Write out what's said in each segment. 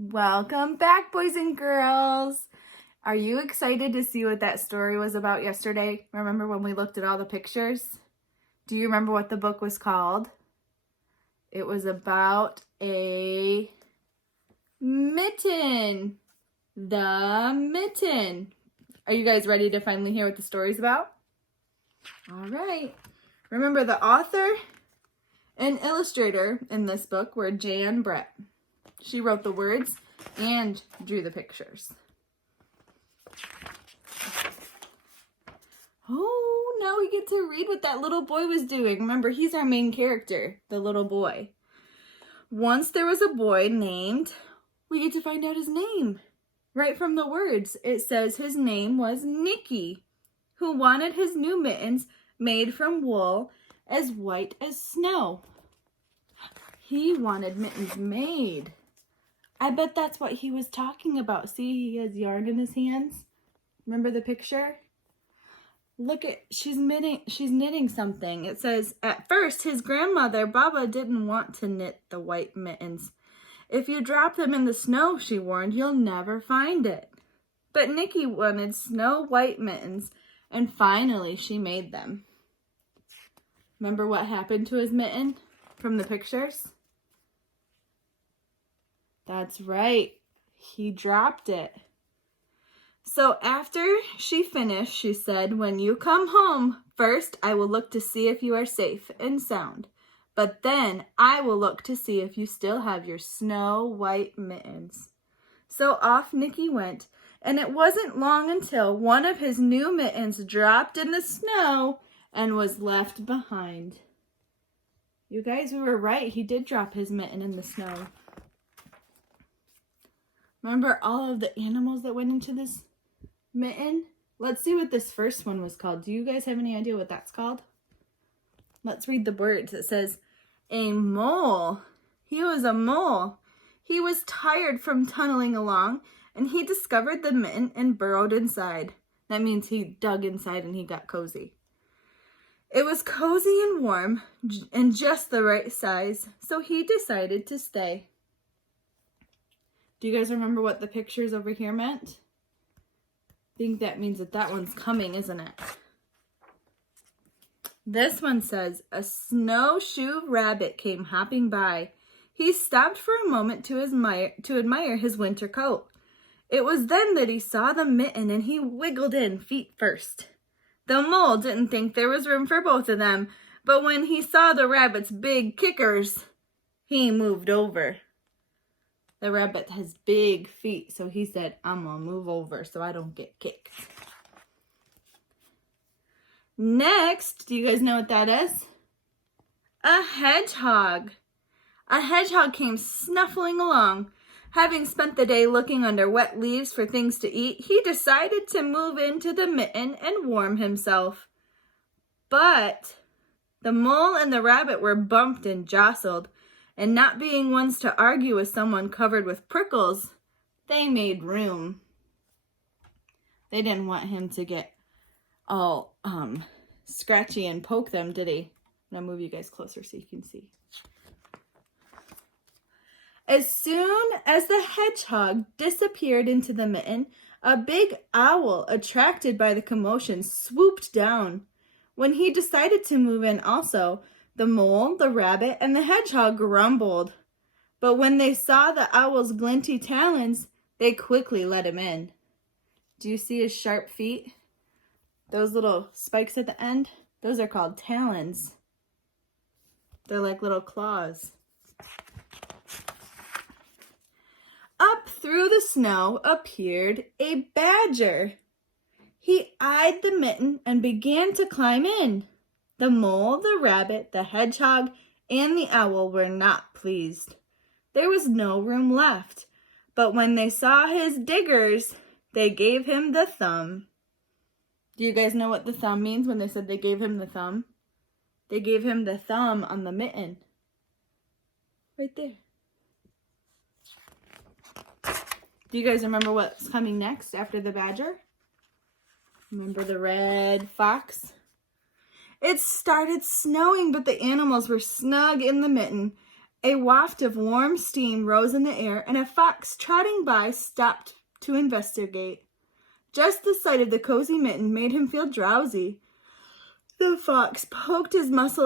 Welcome back, boys and girls. Are you excited to see what that story was about yesterday? Remember when we looked at all the pictures? Do you remember what the book was called? It was about a mitten. The Mitten. Are you guys ready to finally hear what the story's about? All right. Remember, the author and illustrator in this book were Jan Brett. She wrote the words and drew the pictures. Oh, now we get to read what that little boy was doing. Remember, he's our main character, the little boy. Once there was a boy named, we get to find out his name. Right from the words, it says his name was Nicky, who wanted his new mittens made from wool as white as snow. He wanted mittens made. I bet that's what he was talking about. See, he has yarn in his hands. Remember the picture? Look at, she's knitting something. It says, at first, his grandmother, Baba, didn't want to knit the white mittens. If you drop them in the snow, she warned, you'll never find it. But Nicky wanted snow white mittens, and finally she made them. Remember what happened to his mitten from the pictures? That's right. He dropped it. So after she finished, she said, when you come home, first I will look to see if you are safe and sound. But then I will look to see if you still have your snow white mittens. So off Nicky went, and it wasn't long until one of his new mittens dropped in the snow and was left behind. You guys, we were right. He did drop his mitten in the snow. Remember all of the animals that went into this mitten? Let's see what this first one was called. Do you guys have any idea what that's called? Let's read the words. It says, a mole. He was a mole. He was tired from tunneling along, and he discovered the mitten and burrowed inside. That means he dug inside and he got cozy. It was cozy and warm and just the right size, so he decided to stay. Do you guys remember what the pictures over here meant? I think that means that one's coming, isn't it? This one says, a snowshoe rabbit came hopping by. He stopped for a moment to admire his winter coat. It was then that he saw the mitten and he wiggled in feet first. The mole didn't think there was room for both of them, but when he saw the rabbit's big kickers, he moved over. The rabbit has big feet, so he said, I'm going to move over so I don't get kicked. Next, do you guys know what that is? A hedgehog. A hedgehog came snuffling along. Having spent the day looking under wet leaves for things to eat, he decided to move into the mitten and warm himself. But the mole and the rabbit were bumped and jostled, and not being ones to argue with someone covered with prickles, they made room. They didn't want him to get all scratchy and poke them, did he? I'm going to move you guys closer so you can see. As soon as the hedgehog disappeared into the mitten, a big owl, attracted by the commotion, swooped down. When he decided to move in also, the mole, the rabbit, and the hedgehog grumbled. But when they saw the owl's glinty talons, they quickly let him in. Do you see his sharp feet? Those little spikes at the end? Those are called talons. They're like little claws. Up through the snow appeared a badger. He eyed the mitten and began to climb in. The mole, the rabbit, the hedgehog, and the owl were not pleased. There was no room left, but when they saw his diggers, they gave him the thumb. Do you guys know what the thumb means when they said they gave him the thumb? They gave him the thumb on the mitten. Right there. Do you guys remember what's coming next after the badger? Remember the red fox? It started snowing, but the animals were snug in the mitten, A waft of warm steam rose in the air, and a fox trotting by stopped to investigate. Just the sight of the cozy mitten made him feel drowsy. The fox poked his nose,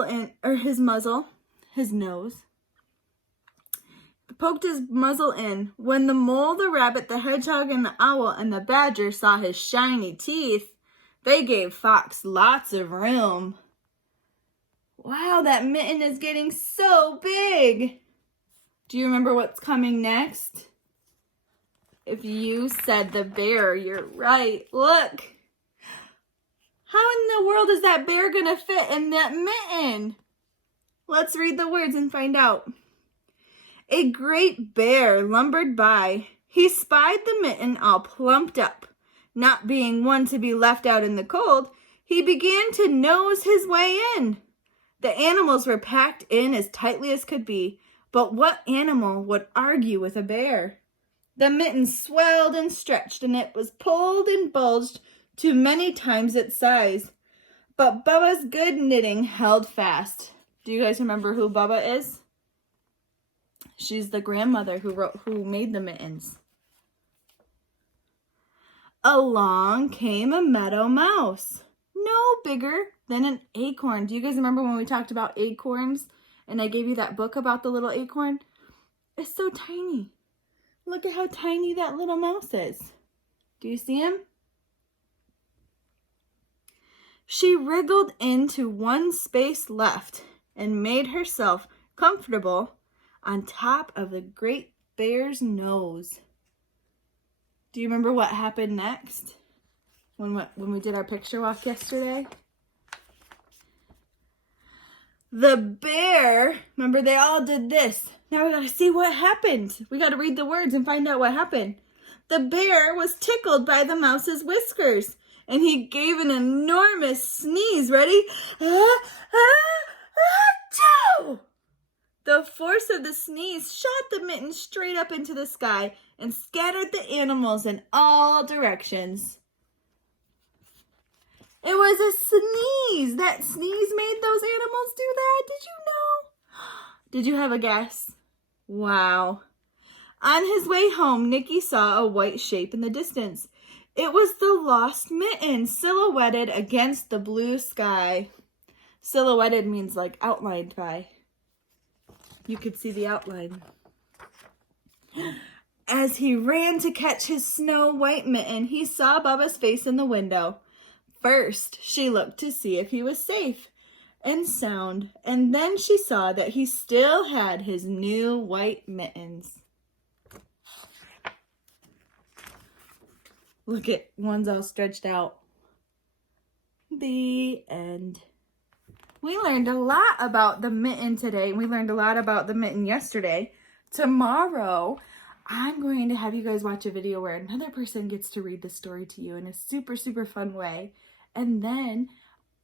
poked his muzzle in. When the mole, the rabbit, the hedgehog, and the owl, and the badger saw his shiny teeth, they gave Fox lots of room. Wow, that mitten is getting so big. Do you remember what's coming next? If you said the bear, you're right. Look. How in the world is that bear going to fit in that mitten? Let's read the words and find out. A great bear lumbered by. He spied the mitten all plumped up. Not being one to be left out in the cold, he began to nose his way in. The animals were packed in as tightly as could be, but what animal would argue with a bear? The mitten swelled and stretched, and it was pulled and bulged to many times its size. But Bubba's good knitting held fast. Do you guys remember who Bubba is? She's the grandmother who made the mittens. Along came a meadow mouse, no bigger than an acorn. Do you guys remember when we talked about acorns and I gave you that book about the little acorn? It's so tiny. Look at how tiny that little mouse is. Do you see him? She wriggled into one space left and made herself comfortable on top of the great bear's nose. Do you remember what happened next when we did our picture walk yesterday? The bear, remember they all did this. Now we gotta see what happened. We gotta read the words and find out what happened. The bear was tickled by the mouse's whiskers, and he gave an enormous sneeze. Ready? Achoo! The force of the sneeze shot the mitten straight up into the sky and scattered the animals in all directions. It was a sneeze. That sneeze made those animals do that. Did you know? Did you have a guess? Wow. On his way home, Nicky saw a white shape in the distance. It was the lost mitten, silhouetted against the blue sky. Silhouetted means like outlined by. You could see the outline. As he ran to catch his snow white mitten, he saw Bubba's face in the window. First, she looked to see if he was safe and sound, and then she saw that he still had his new white mittens. Look at one's all stretched out. The end. We learned a lot about the mitten today. We learned a lot about the mitten yesterday. Tomorrow, I'm going to have you guys watch a video where another person gets to read the story to you in a super, super fun way. And then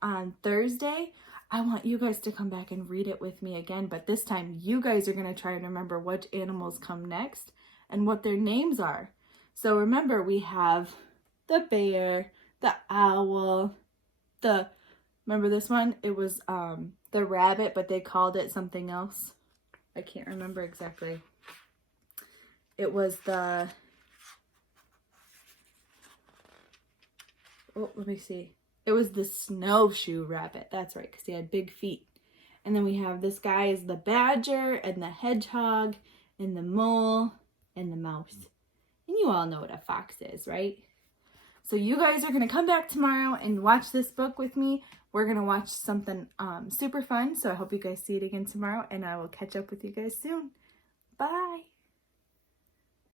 on Thursday, I want you guys to come back and read it with me again. But this time, you guys are going to try and remember which animals come next and what their names are. So remember, we have the bear, the owl, remember this one? It was the rabbit, but they called it something else. I can't remember exactly. It was let me see. It was the snowshoe rabbit. That's right, because he had big feet. And then we have this guy is the badger and the hedgehog and the mole and the mouse. And you all know what a fox is, right? So you guys are going to come back tomorrow and watch this book with me. We're going to watch something super fun. So I hope you guys see it again tomorrow. And I will catch up with you guys soon. Bye.